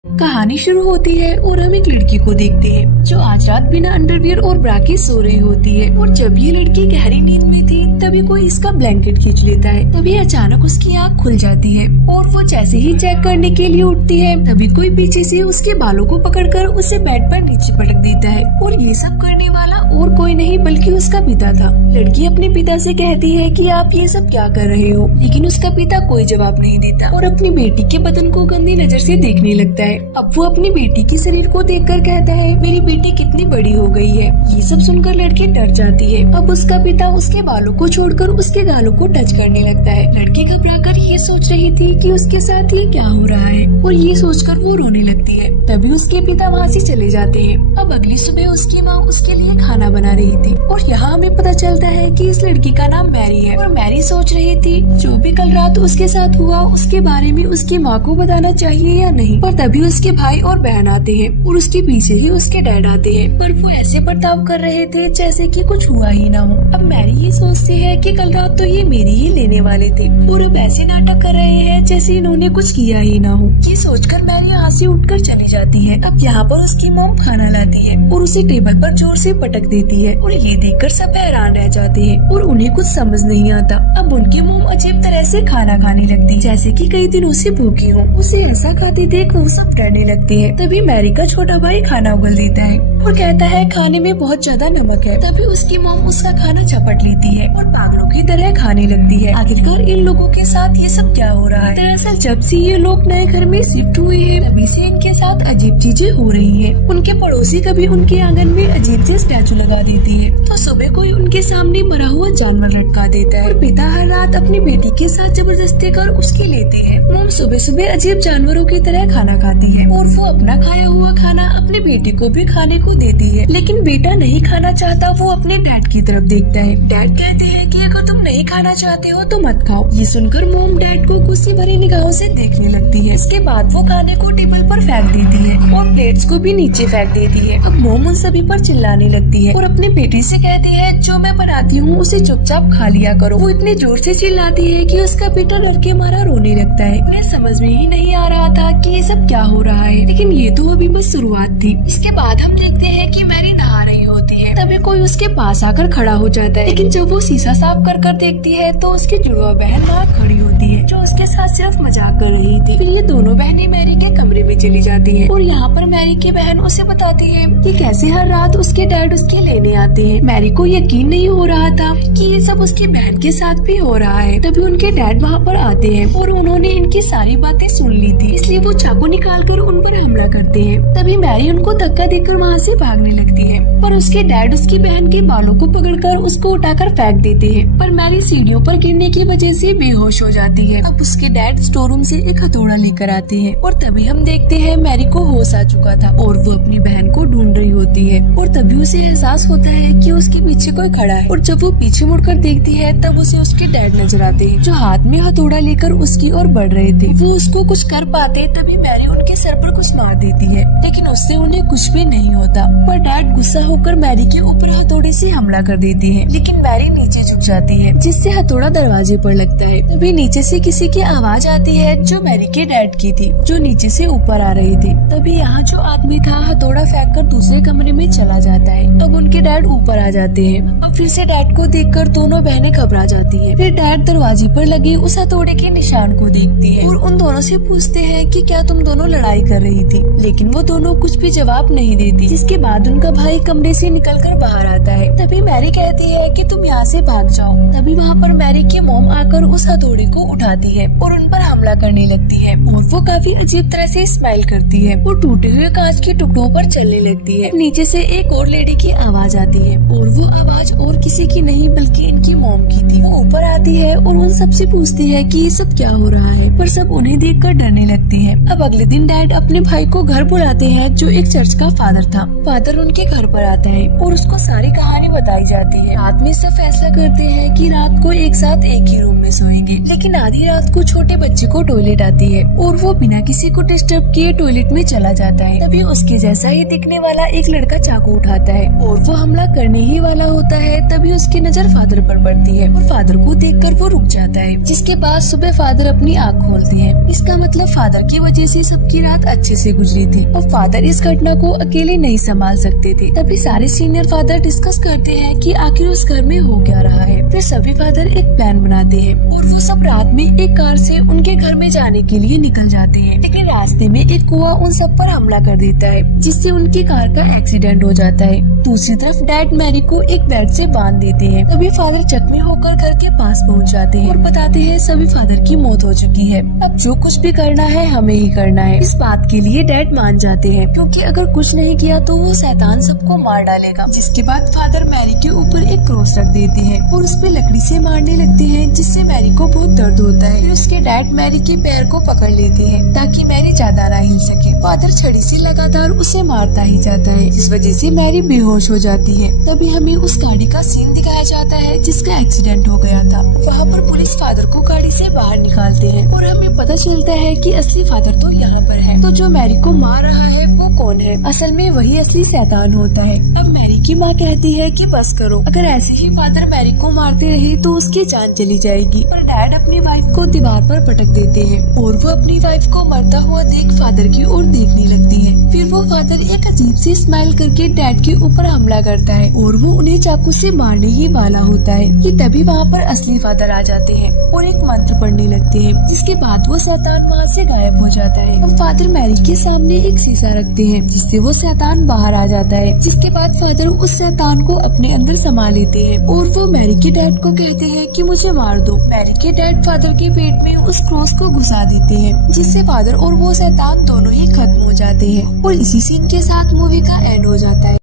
कहानी शुरू होती है और हम एक लड़की को देखते हैं जो आज रात बिना अंडरवियर और ब्रा के सो रही होती है। और जब ये लड़की गहरी नींद में थी तभी कोई इसका ब्लैंकेट खींच लेता है। तभी अचानक उसकी आँख खुल जाती है और वो जैसे ही चेक करने के लिए उठती है तभी कोई पीछे से उसके बालों को पकड़कर उसे बेड पर नीचे पटक देता है। और ये सब करने वाला और कोई नहीं बल्कि उसका पिता था। लड़की अपने पिता से कहती है कि आप ये सब क्या कर रहे हो, लेकिन उसका पिता कोई जवाब नहीं देता और अपनी बेटी के बदन को गंदी नजर से देखने लगता है। अब वो अपनी बेटी के शरीर को देखकर कहता है मेरी बेटी कितनी बड़ी हो गई है। ये सब सुनकर लड़की डर जाती है। अब उसका पिता उसके बालों को छोड़कर उसके गालों को टच करने लगता है। लड़की घबराकर ये सोच रही थी कि उसके साथ ये क्या हो रहा है और ये सोचकर वो रोने लगती है। तभी उसके पिता वहाँ से चले जाते हैं। अब अगली सुबह उसकी माँ उसके लिए खाना बना रही थी और यहाँ हमें पता चलता है कि इस लड़की का नाम मैरी है। और मैरी सोच रही थी जो भी कल रात उसके साथ हुआ उसके बारे में उसकी माँ को बताना चाहिए या नहीं। पर तभी उसके भाई और बहन आते हैं और उसके पीछे ही उसके डैड आते हैं। पर वो ऐसे बर्ताव कर रहे थे जैसे कि कुछ हुआ ही ना हो। अब मैरी ये सोचती है कि कल रात तो ये मेरी ही लेने वाले थे और अब ऐसे नाटक कर रहे हैं जैसे इन्होंने कुछ किया ही ना हो। ये सोचकर मैरी यहाँ से उठकर चली जाती है। अब यहाँ पर उसकी मॉम खाना लाती है और उसी टेबल पर जोर से पटक देती है और ये देखकर सब हैरान रह जाते हैं और उन्हें कुछ समझ नहीं आता। अब उनकी मॉम अजीब तरह से खाना खाने लगती जैसे कि कई दिनों से भूखी हो। उसे ऐसा खाती देख वो सब डरने लगती है। तभी मैरी का छोटा भाई खाना उगल देता है और कहता है खाने में बहुत ज्यादा नमक है। तभी उसकी मॉम उसका खाना झपट लेती है और पागलों की तरह खाने लगती है। आखिरकार इन लोगों के साथ ये सब क्या हो रहा है। दरअसल जब से ये लोग नए घर में शिफ्ट हुए हैं तभी से इनके साथ अजीब चीजें हो रही हैं। उनके पड़ोसी कभी उनके आंगन में अजीब से स्टैचू लगा देती है तो सुबह कोई उनके सामने मरा हुआ जानवर लटका देता है। और पिता हर रात अपनी बेटी के साथ जबरदस्ती कर उसकी लेते हैं। मॉम सुबह सुबह अजीब जानवरों की तरह खाना खाती है और वो अपना खाया हुआ खाना अपने बेटे को भी खाने को देती है। लेकिन बेटा नहीं खाना चाहता। वो अपने डैड की तरफ देखता है। डैड कहते हैं कि अगर तुम नहीं खाना चाहते हो तो मत खाओ। ये सुनकर मॉम डैड को गुस्से भरी निगाहों से देखने लगती है। इसके बाद वो खाने को टेबल पर फेंक देती है और प्लेट्स को भी नीचे फेंक देती है। अब मॉम उन सभी पर चिल्लाने लगती है और अपने बेटे से कहती है जो मैं बनाती हूँ उसे चुपचाप खा लिया करो। वो इतने जोर से चिल्लाती है कि उसका बेटा डर के मारा रोने लगता है। उन्हें समझ में ही नहीं आ रहा था कि ये सब क्या हो रहा है। लेकिन ये तो अभी बस शुरुआत थी। इसके बाद हम देखते हैं कि मैरी नहा रही होती है। तभी कोई उसके पास आकर खड़ा हो जाता है। लेकिन जब वो शीशा साफ कर कर देखती है तो उसकी जुड़वा बहन वहाँ खड़ी होती है जो उसके साथ सिर्फ मजाक कर रही थी। फिर ये दोनों बहनें मैरी के कमरे में चली जाती हैं और यहाँ पर मैरी की बहन उसे बताती है कि कैसे हर रात उसके डैड उसके लेने आते हैं। मैरी को यकीन नहीं हो रहा था कि ये सब उसकी बहन के साथ भी हो रहा है। तभी उनके डैड वहाँ पर आते हैं और उन्होंने इनकी सारी बातें सुन ली थी, इसलिए वो चाकू निकाल कर उन पर हमला करते हैं। तभी मैरी उनको धक्का देकर वहाँ से भागने लगती है पर उसके डैड उसकी बहन के बालों को पकड़कर उसको उठाकर फेंक देते हैं। पर मैरी सीढ़ियों पर गिरने की वजह से बेहोश हो जाती है। अब उसके डैड स्टोर रूम से एक हथौड़ा लेकर आते हैं और तभी हम देखते हैं मैरी को होश आ चुका था और वो अपनी बहन को ढूंढ रही होती है। और तभी उसे एहसास होता है कि उसके पीछे कोई खड़ा है और जब वो पीछे मुड़कर देखती है तब उसे उसके डैड नजर आते हैं जो हाथ में हथौड़ा लेकर उसकी ओर बढ़ रहे थे। वो उसको कुछ कर पाते तभी मैरी उनके सर पर कुछ मार देती है लेकिन उससे उन्हें कुछ भी नहीं होता। पर डैड गुस्सा होकर मैरी के ऊपर हथौड़े से हमला कर देती है लेकिन मैरी नीचे झुक जाती है जिससे हथौड़ा दरवाजे पर लगता है। तभी नीचे से किसी की आवाज आती है जो मैरी के डैड की थी जो नीचे से ऊपर आ रही थी। तभी यहाँ जो आदमी था हथौड़ा फेंक कर दूसरे कमरे में चला जाता है। अब उनके डैड ऊपर आ जाते हैं। अब फिर से डैड को देखकर दोनों बहनें घबरा जाती है। फिर डैड दरवाजे पर लगे उस हथौड़े के निशान को देखती है और उन दोनों से पूछते हैं कि क्या तुम दोनों लड़ाई कर रही थी, लेकिन वो दोनों कुछ भी जवाब नहीं देती। जिसके बाद उनका भाई कमरे से निकलकर बाहर आता है। तभी मैरी कहती है कि तुम यहाँ से भाग जाओ। तभी वहाँ पर मैरी की मॉम आकर उस हथौड़े को उठाती है और उन पर हमला करने लगती है और वो काफी अजीब तरह से स्माइल करती है और टूटे हुए कांच के टुकड़ों पर चलने लगती है। नीचे से एक और लेडी की आवाज आती है और वो आवाज और किसी की नहीं बल्कि इनकी मॉम की थी। वो ऊपर आती है और उन सबसे पूछती है कि ये सब क्या हो रहा है, पर सब उन्हें देखकर डरने लगते हैं। अब अगले दिन डैड अपने भाई को घर बुलाते हैं जो एक चर्च का फादर था। फादर उनके घर पर आता है और और उसको सारी कहानी बताई जाती है। रात में सब फैसला करते हैं कि रात को एक साथ एक ही रूम में सोएंगे, लेकिन आधी रात को छोटे बच्चे को टॉयलेट आती है और वो बिना किसी को डिस्टर्ब किए टॉयलेट में चला जाता है। तभी उसके जैसा ही दिखने वाला एक लड़का चाकू उठाता है और वो हमला करने ही वाला होता है। तभी उसकी नजर फादर पर पड़ती है और फादर को देखकर वो रुक जाता है, जिसके बाद सुबह फादर अपनी आँख खोलते हैं। इसका मतलब फादर की वजह से सबकी रात अच्छे से गुजरी थी और फादर इस घटना को अकेले नहीं संभाल सकते थे। तभी सारे सीनियर फादर डिस्कस करते हैं कि आखिर उस घर में हो क्या रहा है। फिर सभी फादर एक प्लान बनाते हैं और वो सब रात में एक कार से उनके घर में जाने के लिए निकल जाते हैं, लेकिन रास्ते में एक कुआं उन सब पर हमला कर देता है, जिससे उनकी कार का एक्सीडेंट हो जाता है। दूसरी तरफ डैड मैरी को एक बेड से बांध देते हैं। तभी फादर जख्मी होकर घर के पास पहुंच जाते हैं और बताते हैं सभी फादर की मौत हो चुकी है, अब जो कुछ भी करना है हमें ही करना है। इस बात के लिए डैड मान जाते हैं, क्योंकि अगर कुछ नहीं किया तो वो शैतान सबको मार डालेगा। जिसके बाद फादर मैरी के ऊपर एक क्रॉस रख देते हैं और उस पे लकड़ी से मारने लगते हैं, जिससे मैरी को बहुत दर्द होता है। फिर उसके डैड मैरी के पैर को पकड़ लेते हैं ताकि मैरी ज्यादा ना हिल सके। फादर छड़ी से लगातार उसे मारता ही जाता है, जिस वजह से मैरी बेहोश हो जाती है। तभी हमें उस गाड़ी का सीन दिखाया जाता है जिसका एक्सीडेंट हो गया था। वहाँ पर पुलिस फादर को गाड़ी से बाहर निकालते हैं और हमें पता चलता है कि असली फादर तो यहाँ पर है। तो जो मैरी को मार रहा है वो कौन है? असल में वही असली शैतान होता है। अब मैरी की माँ कहती है कि बस करो, अगर ऐसे ही फादर मैरी को मारते रहे तो उसकी जान चली जाएगी। पर डैड अपनी वाइफ को दीवार पर पटक देते हैं और वो अपनी वाइफ को मरता हुआ देख फादर की ओर देखने लगती है। फिर वो फादर एक अजीब सी स्माइल करके डैड के ऊपर हमला करता है और वो उन्हें चाकू से मारने ही वाला होता है कि तभी वहाँ पर असली फादर आ जाते हैं और एक मंत्र पढ़ने लगते हैं, जिसके बाद वो शैतान वहाँ से गायब हो जाता है। और फादर मैरी के सामने एक शीशा रखते हैं, जिससे वो शैतान बाहर आ जाता है। जिसके बाद फादर उस शैतान को अपने अंदर समा लेते हैं और वो मैरी के डैड को कहते हैं कि मुझे मार दो। मैरी के डैड फादर के पेट में उस क्रॉस को घुसा देते हैं, जिससे फादर और वो शैतान दोनों ही खत्म हो जाते हैं और इसी सीन के साथ मूवी का एंड हो जाता है।